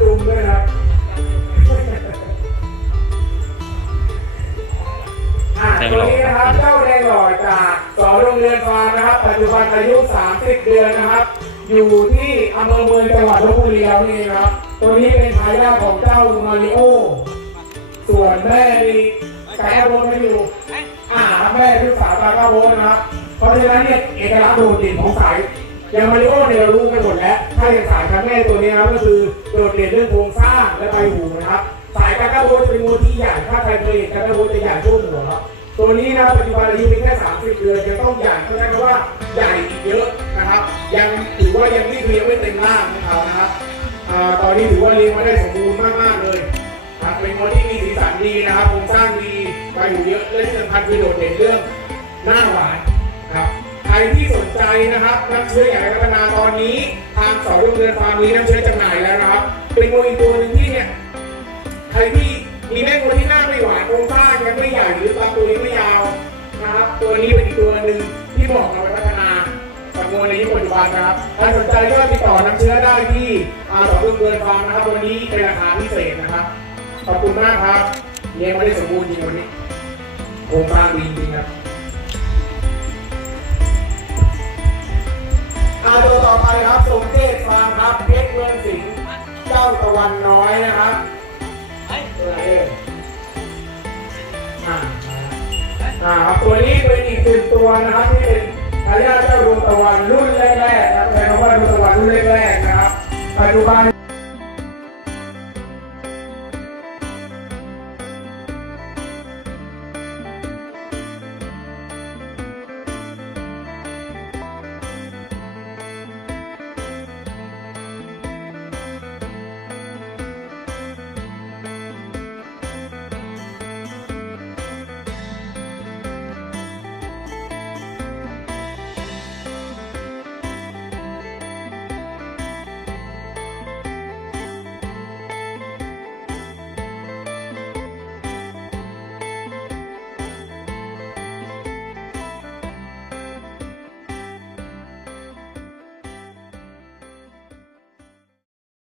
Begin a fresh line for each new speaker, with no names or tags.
ตุ้มด้วยครัตัวนี้นะครับเจ้าแดงหล่อจากสอโรงเรียนฟาร์มนะครับ ปัจจุบันอายุ 30 เดือนนะครับ อยู่ที่อำเภอเมืองจังหวัดลบบุรีแล้วนี่ครับ ตัวนี้เป็นทายาทของเจ้ามาริโอ ส่วนแม่มีไก่อาโบนไม่อยู่อ่าแม่ลูกสาวตาก้าโบนะครับ เพราะฉะนั้นเนี่ยเอกลักษณ์โดดเด่นของสาย อย่างมาริโอเนี่ยเรารู้กันหมดแล้ว ถ้าอย่างสายครั้งแรกตัวนี้นะครับก็คือโดดเด่นเรื่องโครงสร้างและใบหูนะครับ สายกาก้าโบจะเป็นงูที่ใหญ่ถ้าใครเคยเห็นกาก้าโบจะใหญ่ช่วงหัวตัวนี้นะปัจจุบันอายุเพียงแค่ 30 เดือนจะต้องใหญ่เพราะฉะนั้นว่าใหญ่อีกเยอะนะครับ ยังถือว่ายังนี่คือยังไม่เต็มร่างของเขานะครับตอนนี้ถือว่าเลี้ยงมาได้สมบูรณ์มากๆเลยครับเป็นคนที่มีสีสันดีนะครับโครงสร้างดีใบหูเยอะและที่สำคัญคือโดดเด่นเรื่องหน้าหวาน รับใครที่สนใจนะครับน้ำเชื้ออยากพัฒนาตอนนี้ ทางสองโรงเรือนฟาร์มนี้น้ำเชื้อจำหน่ายแล้วนะครับ เป็นงูอีกตัวหนึ่งที่เนี่ยใครที่มีแม่งูที่หน้าไม่หวานโครงสร้างยังไม่ใหญ่หรือลำตัวนี้ไม่ยาวนะครับ ตัวนี้เป็นอีกตัวหนึ่งที่เหมาะกับพัฒนากับงูในยุคปัจจุบันนะครับถ้าสนใจก็ติดต่อน้ำเชื้อได้ที่อาสองรุ่งเรือนฟาร์มนะครับวันนี้เป็นราคาพิเศษนะครับขอบคุณมากครับเลี้ยงไม่ได้สมบูรณ์จริงวันนี้โครงสร้างดีจริงครับ สมเจตฟาร์มครับ เพชรเมืองสิงห์เจ้าตะวันน้อยนะครับตัวไหนเอ่ยอ่าอ่าครับตัวนี้เป็นอีกหนึ่งตัวนะครับที่เป็นทายาทเจ้าดวงตะวันรุ่นแรกๆนะครับใช้คำว่าดวงตะวันรุ่นแรกๆนะครับปัจจุบัน